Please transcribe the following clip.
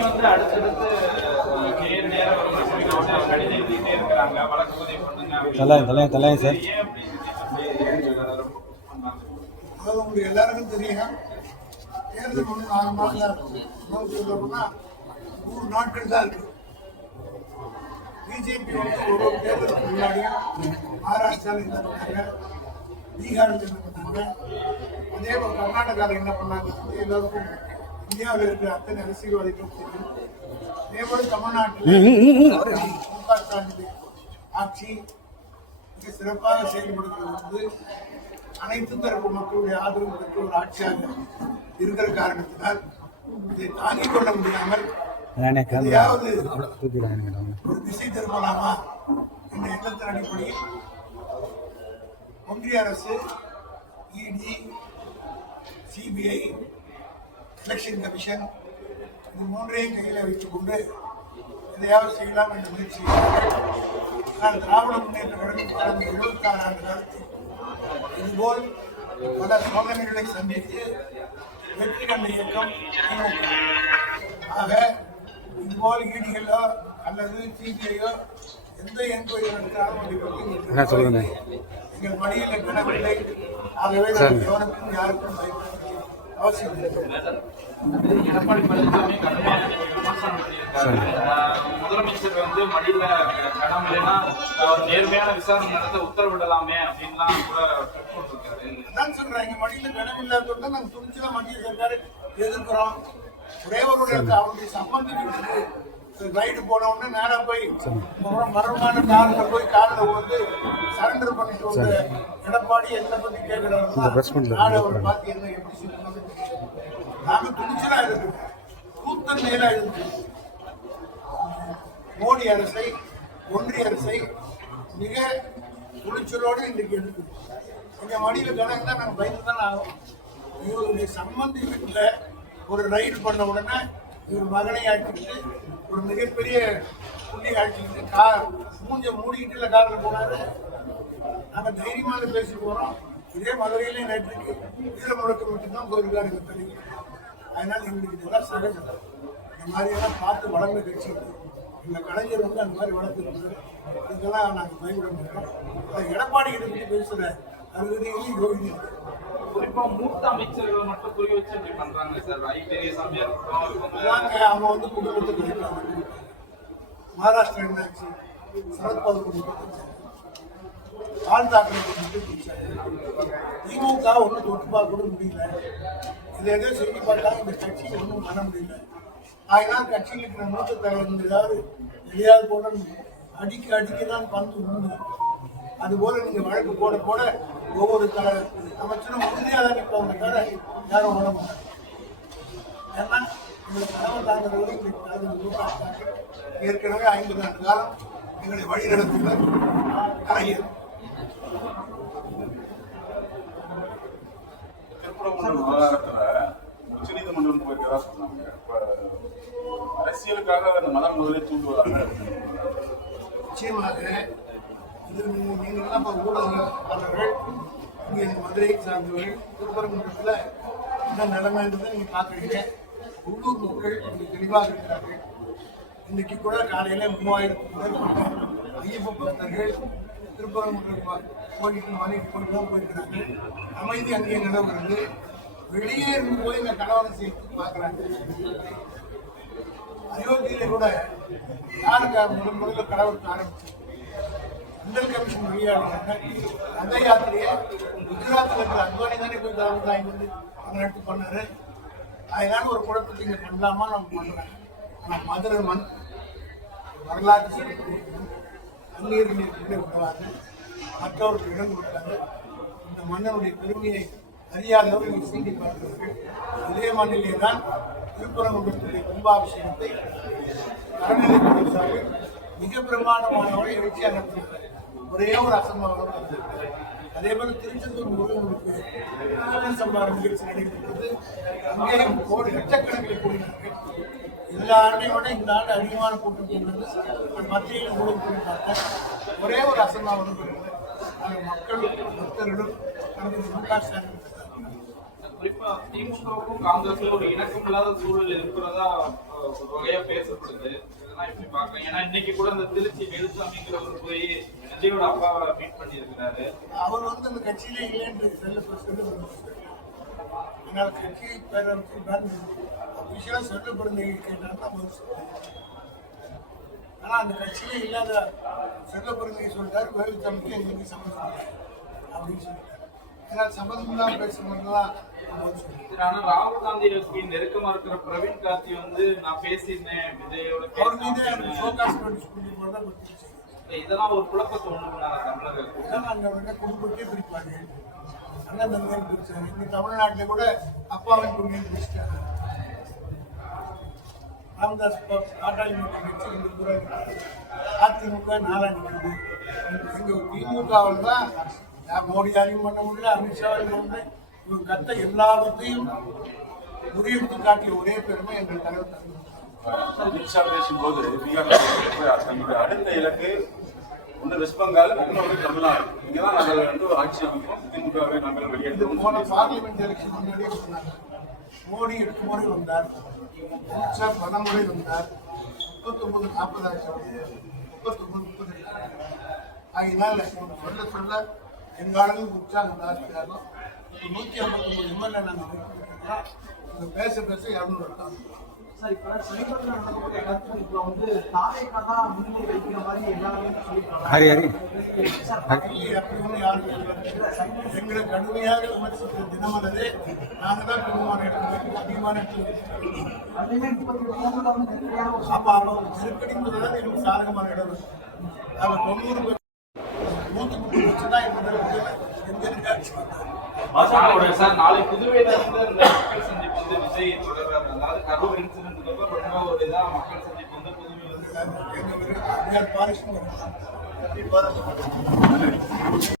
Sir. உங்களுக்கு எல்லாருக்கும் தெரியும், தேர்தல் ஒன்று 4 மாதம் 100 நாட்கள் தான் இருக்கு. பிஜேபி வந்து ஒரு தேர்தலுக்கு முன்னாடியும் மகாராஷ்டிராவில் என்ன பண்ணாங்க, பீகாரில் என்ன பண்ணாங்க, அதே போல் கர்நாடகாவில் என்ன பண்ணாங்க, எல்லாருக்கும் இந்தியாவில் இருக்கிற அத்தனை அரசியல்வாதிகளும் தெரியும். அதே போல தமிழ்நாட்டில் முக ஸ்டாலின் ஆட்சி மிக சிறப்பாக செயல்படுத்துவது வந்து அனைத்து தரப்பு மக்களுடைய ஆதரவு பெற்ற ஒரு ஆட்சியாக இருக்கிற காரணத்தினால் இதை தாங்கிக் கொள்ள முடியாமல் எதையாவது ஒரு திசை திரும்பலாமா என்ற எண்ணத்தின் அடிப்படையில் ஒன்றிய அரசு, இடி, சிபிஐ, எலெக்ஷன் கமிஷன் இது மூன்றையும் கையில் வைத்துக் கொண்டு எதையாவது செய்யலாம் என்ற முயற்சி. ஆனால் திராவிட முன்னேற்ற கழகம் கடந்த 76 ஆண்டு காலத்தில் இதுபோல் பல சோதனைகளை சந்தித்து வெற்றி கண்ட இயக்கம் திமுக. ஆக இதுபோல் ஈடிகளோ அல்லது சிபிஐயோ எந்த என்கொயரி நடத்தாலும் எங்கள் மடியில் எட்டவில்லை. ஆகவே எவருக்கும் யாருக்கும் அவசியம் இல்லை. எடப்பாடி பழனிசாமி கடுமையான முதலமைச்சர் வந்து மடியில கடம் இல்லைன்னா அவர் நேர்மையான விசாரணை நடத்த உத்தரவிடலாமே அப்படின்லாம் கூட இருக்காரு. அதான் சொல்றேன், எங்க மடியில கடம் இல்லாத நாங்க துணிச்சுல மத்திய சர்க்காரு எதிர்க்கிறோம். ஒரே ஒரு அவருடைய சம்பந்தத்துக்கு ரைடு போன உடனே நேரா போய் மரணமான காரில் போய் காரில் வந்து சரண்டர் பண்ணிட்டு வந்து எடப்பாடி எந்த பத்தி கேட்கிறாங்க நாடு அவர் பார்த்து என்ன எப்படி சொல்லுங்க. நாங்க துணிச்சலா இருக்கு, கூத்தன் மேலா இருக்கு. மோடி அரசை, ஒன்றிய அரசை மிக துணிச்சலோடு இன்றைக்கு இருக்கு. எங்க மடியில கணக்கு தான் நாங்கள் பயந்து தான் ஆகும். இவருடைய சம்பந்தி வீட்டில் ஒரு ரைடு பண்ண உடனே இவர் மகனை அழைச்சிட்டு ஒரு மிகப்பெரிய புள்ளி அழைச்சிக்கிட்டு கார் மூஞ்ச மூடிக்கிட்டு காரில் போனாரு. நாங்கள் தைரியமாக பேசி போகிறோம். இதே மதுரையிலே நேற்றுக்கு வீர முழக்கம் மட்டும்தான் போயிருக்காரு எங்கள் தெரியும். அதனால் எங்களுக்கு இதெல்லாம் சகஜம். இந்த மாதிரியெல்லாம் பார்த்து வளர்ந்த கட்சி இந்த கலைஞர் வந்து அந்த மாதிரி வளர்த்துருக்காரு. இதெல்லாம் நாங்கள் பயன்பட மாட்டோம். எடப்பாடி இதை பற்றி பேசுகிற அருகதையும் யோகி குறிப்பா மூத்த அமைச்சர்கள் மட்டும் குறி வச்சு இப்படி பண்றாங்க சார். பெரியசாமி அவங்க வந்து குடும்பத்துக்கு இருக்கிறாங்க. மகாராஷ்டிரா என்னாச்சு, சரத்பவார் குடும்பத்தை ஆள் தாக்கல் திமுக ஒன்றும் தொட்டு பார்க்க கூட முடியல. இதை எதோ செய்தி பார்த்தா இந்த கட்சி ஒன்றும் பண்ண முடியல. அதனால் கட்சியில் இருக்கிற மூத்த தலைவர் ஏதாவது எதையாவது போட அடிக்க தான் பந்து உண்டு. அதுபோல நீங்க வழக்கு போட போட ஒவ்வொரு அமைச்சரும் உறுதியாக தான் நிற்பவங்க தவிர யாரும் ஓட மாட்டாங்க. ஏன்னா உங்களுக்கு கனவு தாங்கிறவர்கள் இன்னைக்கு தலைவர் ஏற்கனவே 50 ஆண்டு காலம் எங்களை வழி நடத்துகிறார் கலைஞர். திருப்பரங்குன்றம் விவகாரத்துல உச்சநீதிமன்றம் போயிருக்கிறதா சொன்னாங்க. அரசியலுக்காக அந்த மதம் முதலே தூண்டுவதாக நிச்சயமாக இது நீங்கள்லாம் இப்போ ஊடகங்கள் இங்கே மதுரையை சார்ந்தவர்கள் திருப்பரங்குன்றத்தில் என்ன நிலைமைன்றதை நீங்கள் பார்க்குறீங்க. உள்ளூர் மக்கள் இங்கே தெளிவாக இருக்கிறார்கள். இன்றைக்கு கூட காலையில் 3000க்கும் மேற்பட்ட ஐயப்ப பக்தர்கள் திருப்பரங்குன்றம் கோயிலுக்கு மலைக்கு போயிட்டு தான் போயிருக்கிறாங்க. அமைதி அங்கேயே நிலவுகிறது. வெளியே இருந்து போய் இந்த கலவரம் செய்து பார்க்குறாங்க. அயோத்தியில கூட யாருக்கு முதல்ல கலவரத்தை ஆரம்பிச்சு மண்டல் கமிஷன் வழியாக ரத யாத்திரையை குஜராத்தில் இருக்கிற அத்வானி தானே போய் கலவரத்தை வாங்கி அவங்க எடுத்து பண்ணாரு. அதனால ஒரு குழப்பத்தை இங்கே பண்ணலாமா நம்ம பண்ணுறோம். ஆனால் மதுரை மண் வரலாற்று சிறப்பு அந்நீர் நீர் விடுவாங்க, மற்றவருக்கு இடம் கொடுத்தாங்க. இந்த மன்னனுடைய பெருமையை அறியாதவர் இங்கே சீண்டி பார்க்கிறார்கள். இதே மண்ணிலே தான் திருப்பரங்குன்றத்துடைய கும்பாபிஷேகத்தை அறநிலைத்துறை மிக பிரமாண்டமானவரை எழுச்சியாக நடத்தியிருக்காரு. ஒரே ஒரு அசம்பாவிதம் நடந்திருக்காரு. அதே போல திருச்செந்தூர் முருகனுக்கு சம்பாரம் நிகழ்ச்சி நடைபெற்றது. அங்கேயும் லட்சக்கணக்கில் கூடினார்கள். எல்லா ஆண்டையும் விட இந்த ஆண்டு அதிகமான கூட்டம் போன்றது மத்தியில் முழுக்க பார்த்தேன். ஒரே ஒரு அசம்பாவிதம் இருக்கிறது. மக்கள் பக்தர்களும் முக ஸ்டாலின் இப்ப திமுகவுக்கும் காங்கிரஸும் ஒரு இணக்கம் இல்லாத சூழல் இருக்கிறதா ஒரு வகையா பேசப்படுது. இதெல்லாம் எப்படி பாக்குறேன்? ஏன்னா இன்னைக்கு கூட இந்த திருச்சி வேலுசாமிங்கிறவர் போய் விஜயோட அப்பாவை மீட் பண்ணியிருக்கிறாரு. அவர் வந்து அந்த கட்சியிலே இல்லைன்னு என்னால கட்சி பேரமைச்சு அபிஷியலா சொல்லப்படுறது கேட்டால் ஆனா அந்த கட்சியிலே இல்லாத சொல்லப்படுறதை சொல்றாரு. வேலுசாமிக்கு எங்களுக்கு சம்மந்தம் இல்லை அப்படின்னு சொல்லிட்டாரு. ஏன்னா சம்மந்தம் தான் பேசணும்லாம் ஆனா ராகுல் காந்திக்கு நெருக்கமா இருக்கிற பிரவீன் காந்தி வந்து நான் பேசியிருந்தேன் விஜயோட அவர் மீது ஃபோக்கஸ் பண்ணி சொல்லி போதான் கொடுத்துருச்சு. இதெல்லாம் ஒரு குழப்பத்தை ஒண்ணு தமிழர்கள் அங்க குடும்பத்தையே பிரிப்பாங்க. அண்ணன் தந்தையை பிரிச்சாங்க. இங்க தமிழ்நாட்டில் கூட அப்பாவின் குடும்பம் பிரிச்சிட்டாங்க. ராமதாஸ் பாட்டாளி மக்கள் கட்சி இந்த கூட அதிமுக நாலாண்டு எங்க திமுகவில் தான் மோடியாலையும் பண்ண முடியல, அமித்ஷாவையும் பண்ண முடியல. இவங்க கத்த எல்லாத்தையும் முறியடித்து காட்டிய ஒரே பெருமை எங்கள் தலைவர் தந்து. அமித்ஷா பேசும்போது தன்னுடைய அடுத்த இலக்கு ஒன்று வெஸ்ட் பெங்கால், இன்னொரு தமிழ்நாடு. இங்கதான் நாங்கள் வந்து ஆட்சி அமைப்போம், திமுகவை நாங்கள் இது வெளியேற்றோம். போன பார்லிமெண்ட் எலெக்ஷன் முன்னாடியே சொன்னாங்க. மோடி 8 முறை வந்தார், அமித்ஷா பல முறை வந்தார். 39 40 ஆச்சு, 39 30 ஆகினால சொல்ல சொல்ல எங்க ஆளுங்க உற்சாகம் ஜாஸ்தியாகும். இப்போ 159 எம்எல்ஏ நாங்கள் பேச பேச 200 இருக்காங்க. சார், இப்ப சமீபத்தில் நடக்கக்கூடிய கருத்து இப்போ வந்து தாவேக்கா தான் முன்னிலை வைக்கிற மாதிரி எல்லாருமே சொல்லியிருக்காங்க. ஹரி ஹரி அப்படி ஒன்றும் யாரும் இல்லை. எங்களை கடுமையாக விமர்சித்த தினமலரே நாங்கள் தான் பெருமான இடத்துல அதிகமான இடத்துல அதுவுமே 33 வந்து நெருக்கடியான ஒரு அப்போ அவங்க நெருக்கடிங்கிறத எங்களுக்கு சாதகமான இடம் இருக்கு. அவங்க 90 பேர் 130 வச்சு தான் சார் நாளை புதுவையில இருந்து இந்த மக்கள் சந்திப்பு வந்து விஜய் தொடர்றாரு. அதாவது கரூர் இன்சிடென்ட்க்கு அப்புறம் ரொம்ப ஒரு இதா மக்கள் சந்திப்பு வந்து புதுவையில் எங்க பாரிசு